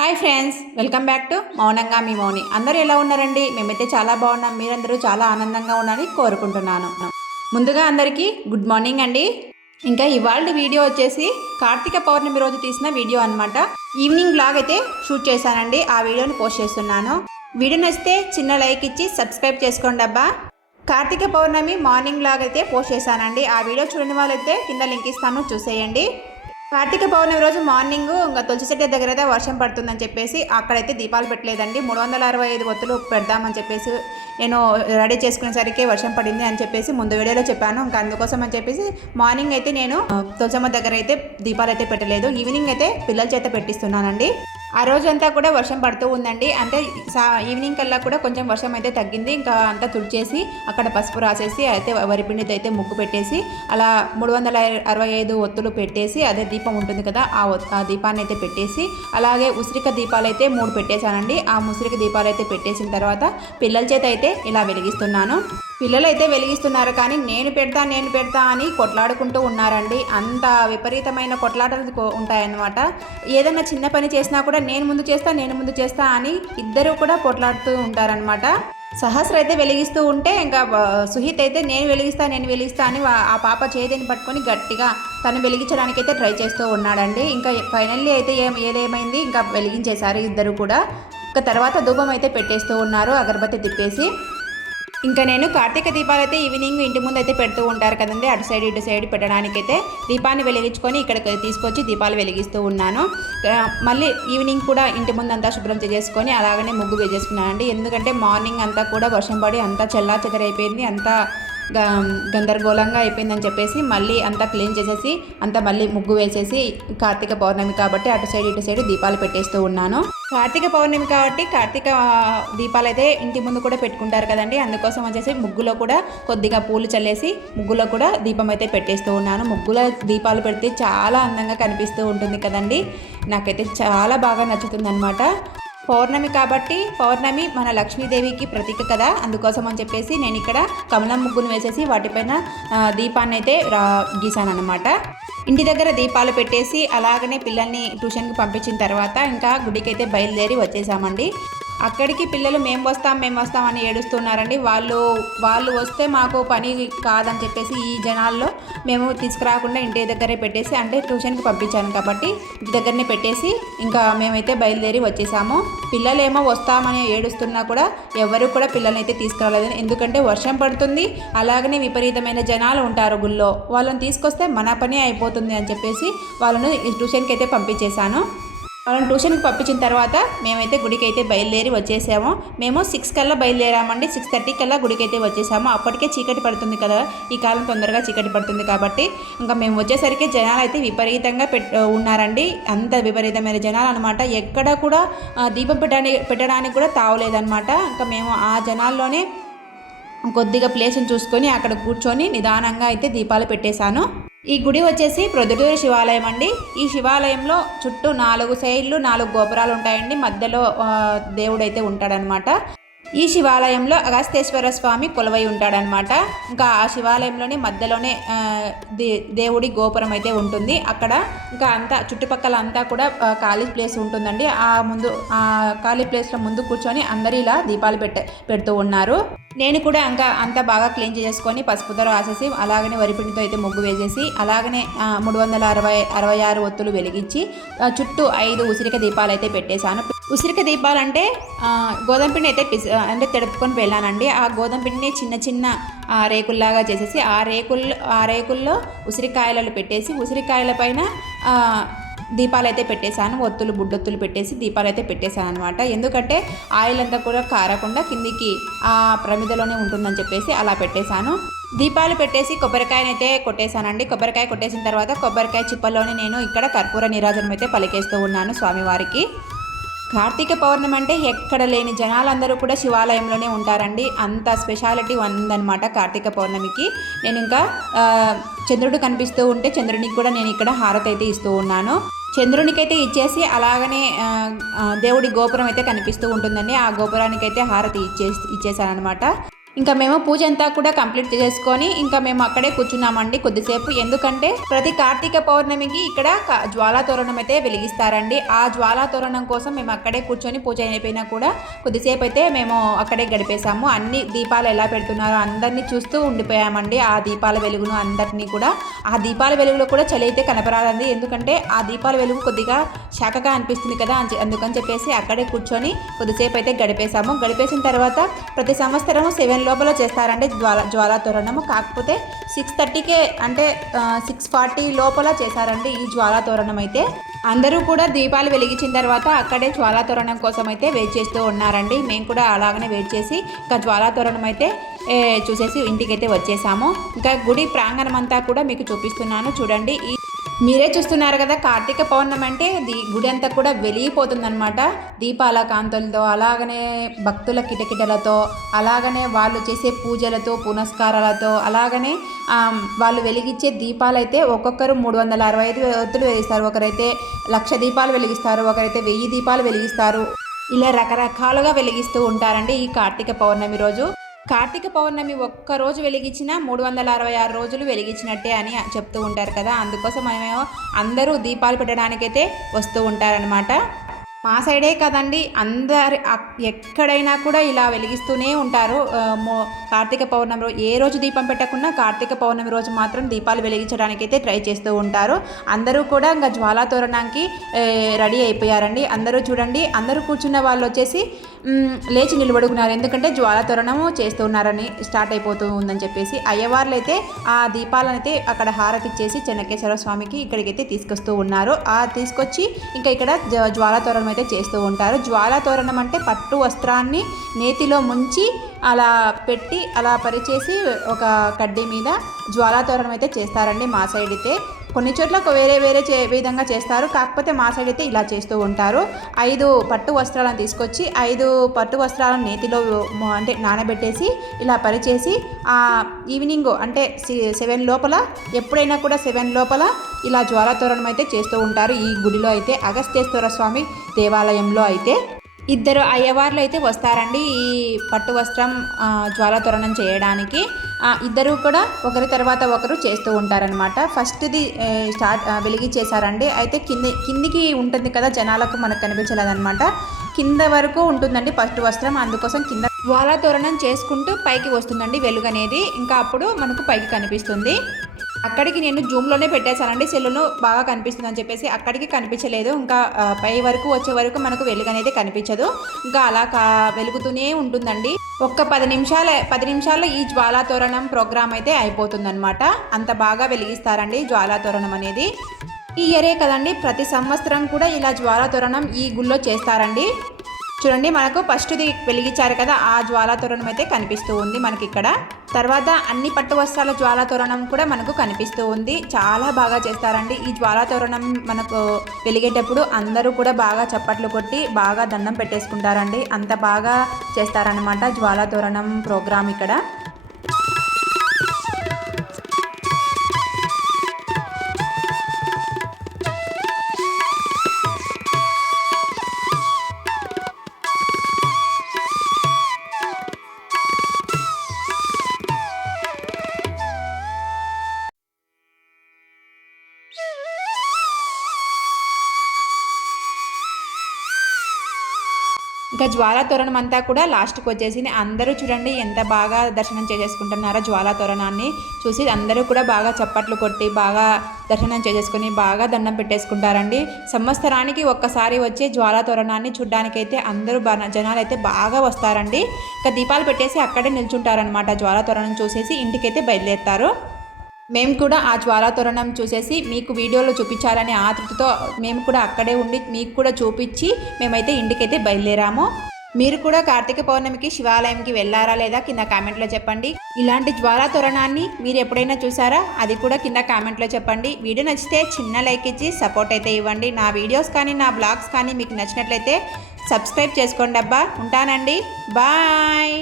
Hi friends, welcome back to మౌనంగా మీ మౌని. అందరూ ఎలా ఉన్నారండి? మేమైతే చాలా బాగున్నాం. మీరందరూ చాలా ఆనందంగా ఉన్నారని కోరుకుంటున్నాను. ముందుగా అందరికీ గుడ్ మార్నింగ్ అండి. ఇంకా ఇవాళ వీడియో వచ్చేసి కార్తీక పౌర్ణమి రోజు తీసిన వీడియో అనమాట. ఈవినింగ్ బ్లాగ్ అయితే షూట్ చేశానండి. ఆ వీడియోని పోస్ట్ చేస్తున్నాను. వీడియో నచ్చితే చిన్న లైక్ ఇచ్చి సబ్స్క్రైబ్ చేసుకోండి అబ్బా. కార్తీక పౌర్ణమి మార్నింగ్ బ్లాగ్ అయితే పోస్ట్ చేశానండి. ఆ వీడియో చూడని వాళ్ళైతే కింద లింక్ ఇస్తాను, చూసేయండి. కార్తీక పౌర్ణమి రోజు మార్నింగ్ ఇంకా తులసి చెట్టు దగ్గర అయితే వర్షం పడుతుందని చెప్పేసి అక్కడైతే దీపాలు పెట్టలేదండి. 365 ఒత్తులు పెడదామని చెప్పేసి నేను రెడీ చేసుకునేసరికి వర్షం పడింది అని చెప్పేసి ముందు వీడియోలో చెప్పాను. ఇంకా అందుకోసం అని చెప్పేసి మార్నింగ్ అయితే నేను తులసమ్మ దగ్గర అయితే దీపాలు అయితే పెట్టలేదు. ఈవినింగ్ అయితే పిల్లల చేత పెట్టిస్తున్నానండి. ఆ రోజంతా కూడా వర్షం పడుతూ ఉందండి. అంటే ఈవినింగ్ కల్లా కూడా కొంచెం వర్షం అయితే తగ్గింది. ఇంకా అంతా తుడిచేసి అక్కడ పసుపు రాసేసి అయితే వరిపిండితో అయితే ముగ్గు పెట్టేసి అలా 365 ఒత్తులు పెట్టేసి అదే దీపం ఉంటుంది కదా, ఆ దీపాన్ని అయితే పెట్టేసి అలాగే ఉసిరిక దీపాలు అయితే 3 పెట్టేశానండి. ఆ ఉసిరిక దీపాలు అయితే పెట్టేసిన తర్వాత పిల్లల చేత అయితే ఇలా వెలిగిస్తున్నాను. పిల్లలు అయితే వెలిగిస్తున్నారు, కానీ నేను పెడతా అని కొట్లాడుకుంటూ ఉన్నారండి. అంత విపరీతమైన కొట్లాటలు ఉంటాయన్నమాట. ఏదైనా చిన్న పని చేసినా కూడా నేను ముందు చేస్తా అని ఇద్దరు కూడా కొట్లాడుతూ ఉంటారనమాట. సహస్ర అయితే వెలిగిస్తూ ఉంటే ఇంకా సుహిత్ అయితే నేను వెలిగిస్తా అని ఆ పాప చేతిని పట్టుకొని గట్టిగా తను వెలిగించడానికి అయితే ట్రై చేస్తూ ఉన్నాడండి. ఇంకా ఫైనల్లీ అయితే ఏదేమైంది, ఇంకా వెలిగించేశారు ఇద్దరు కూడా. ఇంకా తర్వాత ధూపం అయితే పెట్టేస్తూ ఉన్నారు అగరబత్తి తిప్పేసి. ఇంకా నేను కార్తీక దీపాలు అయితే ఈవినింగ్ ఇంటి ముందు అయితే పెడుతూ ఉంటారు కదండి, అటు సైడ్ ఇటు సైడ్ పెట్టడానికైతే దీపాన్ని వెలిగించుకొని ఇక్కడికి తీసుకొచ్చి దీపాలు వెలిగిస్తూ ఉన్నాను. మళ్ళీ ఈవినింగ్ కూడా ఇంటి ముందు అంతా శుభ్రం చేసుకొని అలాగనే ముగ్గు వేసేసుకున్నానండి. ఎందుకంటే మార్నింగ్ అంతా కూడా వర్షం పడి అంతా చెల్లా చెదరైపోయింది, అంతా గందరగోళంగా అయిపోయిందని చెప్పేసి మళ్ళీ అంతా క్లీన్ చేసేసి అంతా మళ్ళీ ముగ్గు వేసేసి కార్తీక పౌర్ణమి కాబట్టి అటు సైడ్ ఇటు సైడ్ దీపాలు పెట్టేస్తూ ఉన్నాను. కార్తీక పౌర్ణమి కాబట్టి కార్తీక దీపాలు అయితే ఇంటి ముందు కూడా పెట్టుకుంటారు కదండి, అందుకోసం వచ్చేసి ముగ్గులో కూడా కొద్దిగా పూలు చల్లేసి ముగ్గులో కూడా దీపం అయితే పెట్టేస్తూ ఉన్నాను. ముగ్గులో దీపాలు పెడితే చాలా అందంగా కనిపిస్తూ ఉంటుంది కదండి. నాకైతే చాలా బాగా నచ్చుతుంది అనమాట. పౌర్ణమి కాబట్టి పౌర్ణమి మన లక్ష్మీదేవికి ప్రతీక కదా, అందుకోసం అని చెప్పేసి నేను ఇక్కడ కమలం ముగ్గును వేసేసి వాటిపైన దీపాన్ని అయితే గీసాను అనమాట. ఇంటి దగ్గర దీపాలు పెట్టేసి అలాగనే పిల్లల్ని ట్యూషన్కి పంపించిన తర్వాత ఇంకా గుడికి అయితే బయలుదేరి వచ్చేసామండి. అక్కడికి పిల్లలు మేము వస్తాం అని ఏడుస్తున్నారండి. వాళ్ళు వస్తే మాకు పని కాదని చెప్పేసి ఈ జనాల్లో మేము తీసుకురాకుండా ఇంటి దగ్గరే పెట్టేసి, అంటే ట్యూషన్కి పంపించాను కాబట్టి ఇంటి దగ్గరనే పెట్టేసి ఇంకా మేమైతే బయలుదేరి వచ్చేసాము. పిల్లలేమో వస్తామని ఏడుస్తున్నా కూడా ఎవరు కూడా పిల్లల్ని అయితే తీసుకురాలేదు. ఎందుకంటే వర్షం పడుతుంది, అలాగనే విపరీతమైన జనాలు ఉంటారు గుళ్ళో. వాళ్ళని తీసుకొస్తే మన పని అయిపోతుంది అని చెప్పేసి వాళ్ళను ట్యూషన్కి అయితే పంపించేశాను. వాళ్ళని ట్యూషన్కి పంపించిన తర్వాత మేమైతే గుడికి అయితే బయలుదేరి వచ్చేసాము. మేము 6 కల్లా బయలుదేరామండి. 6:30 కల్లా గుడికి అయితే వచ్చేసాము. అప్పటికే చీకటి పడుతుంది కదా, ఈ కాలం తొందరగా చీకటి పడుతుంది కాబట్టి ఇంకా మేము వచ్చేసరికి జనాలు అయితే విపరీతంగా ఉన్నారండి. అంత విపరీతమైన జనాలు అనమాట. ఎక్కడ కూడా దీపం పెట్టడానికి కూడా తావలేదన్నమాట. ఇంకా మేము ఆ జనాల్లోనే కొద్దిగా ప్లేస్ని చూసుకొని అక్కడ కూర్చొని నిదానంగా అయితే దీపాలు పెట్టేశాను. ఈ గుడి వచ్చేసి ప్రొద్దుటూరు శివాలయం అండి. ఈ శివాలయంలో చుట్టూ 4 సైడ్లు 4 గోపురాలు ఉంటాయండి. మధ్యలో దేవుడైతే ఉంటాడనమాట. ఈ శివాలయంలో అగస్తేశ్వర స్వామి కొలువై ఉంటాడనమాట. ఇంకా ఆ శివాలయంలోనే మధ్యలోనే దేవుడి గోపురం అయితే ఉంటుంది. అక్కడ ఇంకా అంతా చుట్టుపక్కల అంతా కూడా ఖాళీ ప్లేస్ ఉంటుందండి. ఆ ఖాళీ ప్లేస్లో ముందు కూర్చొని అందరూ ఇలా దీపాలు పెడుతూ ఉన్నారు. నేను కూడా ఇంకా అంతా బాగా క్లీన్ చేసుకొని పసుపుతో రాసేసి అలాగనే వరిపిండితో అయితే ముగ్గు వేసేసి అలాగనే 366 ఒత్తులు వెలిగించి చుట్టూ 5 ఉసిరిక దీపాలు అయితే పెట్టేశాను. ఉసిరిక దీపాలంటే గోధుమ పిండి అయితే తడుపుకొని వెళ్ళానండి. ఆ గోధుమ పిండిని చిన్న చిన్న రేకుల్లాగా చేసేసి ఆ రేకుల్లో ఉసిరికాయలు పెట్టేసి ఉసిరికాయల పైన దీపాలు అయితే పెట్టేశాను. బుడ్డొత్తులు పెట్టేసి దీపాలు అయితే పెట్టేశాను అనమాట. ఎందుకంటే ఆయిల్ అంతా కూడా కారకుండా కిందికి ఆ ప్రమిదలోనే ఉంటుందని చెప్పేసి అలా పెట్టేశాను. దీపాలు పెట్టేసి కొబ్బరికాయనైతే కొట్టేశానండి. కొబ్బరికాయ కొట్టేసిన తర్వాత కొబ్బరికాయ చిప్పల్లోనే నేను ఇక్కడ కర్పూర నీరాజనం అయితే పలికేస్తూ ఉన్నాను స్వామివారికి. కార్తీక పౌర్ణమి అంటే ఎక్కడ లేని జనాలందరూ కూడా శివాలయంలోనే ఉంటారండి. అంత స్పెషాలిటీ ఉందన్నమాట కార్తీక పౌర్ణమికి. నేను ఇంకా చంద్రుడు కనిపిస్తూ ఉంటే చంద్రునికి కూడా నేను ఇక్కడ హారతి అయితే ఇస్తూ ఉన్నాను. చంద్రునికైతే ఇచ్చేసి అలాగనే దేవుడి గోపురం అయితే కనిపిస్తూ ఉంటుందండి. ఆ గోపురానికైతే హారతి ఇచ్చేసాను అనమాట. ఇంకా మేము పూజ అంతా కూడా కంప్లీట్ చేసుకొని ఇంకా మేము అక్కడే కూర్చున్నామండి కొద్దిసేపు. ఎందుకంటే ప్రతి కార్తీక పౌర్ణమికి ఇక్కడ జ్వాలా తోరణం అయితే వెలిగిస్తారండి. ఆ జ్వాలా తోరణం కోసం మేము అక్కడే కూర్చొని పూజ అయిపోయినా కూడా కొద్దిసేపు అయితే మేము అక్కడే గడిపేశాము. అన్ని దీపాలు ఎలా పెడుతున్నారో అందరినీ చూస్తూ ఉండిపోయామండి. ఆ దీపాల వెలుగును అందరినీ కూడా, ఆ దీపాల వెలుగులో కూడా చలి అయితే కనపరాదండి. ఎందుకంటే ఆ దీపాల వెలుగు కొద్దిగా శాఖగా అనిపిస్తుంది కదా, అందుకని చెప్పేసి అక్కడే కూర్చొని కొద్దిసేపు అయితే గడిపేశాము. గడిపేసిన తర్వాత ప్రతి సంవత్సరము 7 లోపల చేస్తారండి జ్వాలా తోరణము. కాకపోతే 6:30కే అంటే 6:40 లోపల చేశారండి ఈ జ్వాలా తోరణం అయితే. అందరూ కూడా దీపాలు వెలిగించిన తర్వాత అక్కడే జ్వాలా తోరణం కోసం అయితే వెయిట్ చేస్తూ ఉన్నారండి. మేము కూడా అలాగనే వెయిట్ చేసి ఇంకా జ్వాలా తోరణం అయితే చూసేసి ఇంటికైతే వచ్చేసాము. ఇంకా గుడి ప్రాంగణం అంతా కూడా మీకు చూపిస్తున్నాను చూడండి. మీరే చూస్తున్నారు కదా, కార్తీక పౌర్ణమి అంటే గుడి అంతా కూడా వెలిగిపోతుందన్నమాట దీపాల కాంతులతో, అలాగనే భక్తుల కిటకిటలతో, అలాగనే వాళ్ళు చేసే పూజలతో పునస్కారాలతో, అలాగనే వాళ్ళు వెలిగించే దీపాలు అయితే ఒక్కొక్కరు 365 ఒత్తులు వెలిగిస్తారు. ఒకరైతే 1,00,000 దీపాలు వెలిగిస్తారు, ఒకరైతే 1000 దీపాలు వెలిగిస్తారు. ఇలా రకరకాలుగా వెలిగిస్తూ ఉంటారండి ఈ కార్తీక పౌర్ణమి రోజు. కార్తీక పౌర్ణమి ఒక్కరోజు వెలిగించినా 366 రోజులు వెలిగించినట్టే అని చెప్తూ ఉంటారు కదా. అందుకోసం మేము అందరూ దీపాలు పెట్టడానికైతే వస్తూ ఉంటారనమాట. మా సైడే కదండి, అందరు ఎక్కడైనా కూడా ఇలా వెలిగిస్తూనే ఉంటారు. కార్తీక పౌర్ణమి రోజు ఏ రోజు దీపం పెట్టకుండా కార్తీక పౌర్ణమి రోజు మాత్రం దీపాలు వెలిగించడానికి అయితే ట్రై చేస్తూ ఉంటారు. అందరూ కూడా ఇంకా జ్వాలా తోరణానికి రెడీ అయిపోయారండి. అందరూ చూడండి, అందరూ కూర్చున్న వాళ్ళు వచ్చేసి లేచి నిలబడుకున్నారు. ఎందుకంటే జ్వాలా తోరణము చేస్తూ ఉన్నారని, స్టార్ట్ అయిపోతూ ఉందని చెప్పేసి. అయ్యవార్లు అయితే ఆ దీపాలను అయితే అక్కడ హారతి ఇచ్చేసి చెన్నకేశ్వర స్వామికి ఇక్కడికైతే తీసుకొస్తూ ఉన్నారు. తీసుకొచ్చి ఇంకా ఇక్కడ జ్వాలా తోరణం అయితే చేస్తూ ఉంటారు. జ్వాలా తోరణం అంటే పట్టు వస్త్రాన్ని నేతిలో ముంచి అలా పెట్టి అలా పరిచేసి ఒక కడ్డీ మీద జ్వాలా తోరణం అయితే చేస్తారండి మా సైడ్ అయితే. కొన్ని చోట్ల వేరే విధంగా చేస్తారు, కాకపోతే మా సైడ్ అయితే ఇలా చేస్తూ ఉంటారు. 5 పట్టు వస్త్రాలను తీసుకొచ్చి 5 పట్టు వస్త్రాలను నేతిలో అంటే నానబెట్టేసి ఇలా పరిచేసి ఈవినింగ్ అంటే 7 లోపల, ఎప్పుడైనా కూడా 7 లోపల ఇలా జ్వాలా తోరణం అయితే చేస్తూ ఉంటారు ఈ గుడిలో అయితే. అగస్త్యేశ్వర స్వామి దేవాలయంలో అయితే 2 అయ్యవార్లు అయితే వస్తారండి ఈ పట్టు వస్త్రం జ్వాలా తోరణం చేయడానికి. 2 కూడా ఒకరి తర్వాత ఒకరు చేస్తూ ఉంటారనమాట. ఫస్ట్ది వెలిగించేశారండి. అయితే కిందికి ఉంటుంది కదా, జనాలకు మనకు కనిపించలేదన్నమాట. కింద వరకు ఉంటుందండి పట్టు వస్త్రం, అందుకోసం కింద జ్వాలా తోరణం చేసుకుంటూ పైకి వస్తుందండి వెలుగు అనేది. ఇంకా అప్పుడు మనకు పైకి కనిపిస్తుంది. అక్కడికి నేను జూమ్లోనే పెట్టేశానండి, సెల్లును బాగా కనిపిస్తుంది అని చెప్పేసి. అక్కడికి కనిపించలేదు, ఇంకా పై వరకు వచ్చే వరకు మనకు వెలుగు అనేది కనిపించదు. ఇంకా అలా వెలుగుతూనే ఉంటుందండి. ఒక్క 10 నిమిషాల్లో ఈ జ్వాలా తోరణం ప్రోగ్రామ్ అయితే అయిపోతుందన్నమాట. అంత బాగా వెలిగిస్తారండి జ్వాలా తోరణం అనేది. ఈ ఇయరే కదండి, ప్రతి సంవత్సరం కూడా ఇలా జ్వాలా తోరణం ఈ గుళ్ళో చేస్తారండి. చూడండి, మనకు ఫస్ట్ది వెలిగించారు కదా, ఆ జ్వాలా తోరణం అయితే కనిపిస్తూ ఉంది మనకి ఇక్కడ. తర్వాత అన్ని పట్టు వస్త్రాల జ్వాలా తోరణం కూడా మనకు కనిపిస్తూ ఉంది. చాలా బాగా చేస్తారండి ఈ జ్వాలా తోరణం. మనకు వెలిగేటప్పుడు అందరూ కూడా బాగా చప్పట్లు కొట్టి బాగా దండం పెట్టేసుకుంటారండి. అంత బాగా చేస్తారనమాట జ్వాలా తోరణం ప్రోగ్రాం ఇక్కడ. ఇంకా జ్వాలా తోరణం అంతా కూడా లాస్ట్కి వచ్చేసింది. అందరూ చూడండి ఎంత బాగా దర్శనం చేసేసుకుంటున్నారో. జ్వాలా తోరణాన్ని చూసి అందరూ కూడా బాగా చప్పట్లు కొట్టి బాగా దర్శనం చేసేసుకొని బాగా దండం పెట్టేసుకుంటారండి. సంవత్సరానికి ఒక్కసారి వచ్చే జ్వాలా తోరణాన్ని చూడ్డానికైతే అందరూ జనాలు అయితే బాగా వస్తారండి. ఇంకా దీపాలు పెట్టేసి అక్కడే నిల్చుంటారనమాట. జ్వాలా తోరణం చూసేసి ఇంటికైతే బయలుదేరుతారు. మేము కూడా ఆ జ్వాలా తోరణం చూసేసి మీకు వీడియోలో చూపించాలనే ఆతృతతో మేము కూడా అక్కడే ఉండి మీకు కూడా చూపించి మేమైతే ఇంటికైతే బయలుదేరాము. మీరు కూడా కార్తీక పౌర్ణమికి శివాలయంకి వెళ్ళారా లేదా కింద కామెంట్లో చెప్పండి. ఇలాంటి జ్వాలా తోరణాన్ని మీరు ఎప్పుడైనా చూసారా, అది కూడా కింద కామెంట్లో చెప్పండి. వీడియో నచ్చితే చిన్న లైక్ ఇచ్చి సపోర్ట్ అయితే ఇవ్వండి. నా వీడియోస్ కానీ నా బ్లాగ్స్ కానీ మీకు నచ్చినట్లయితే సబ్స్క్రైబ్ చేసుకోండి అబ్బా. ఉంటానండి, బాయ్.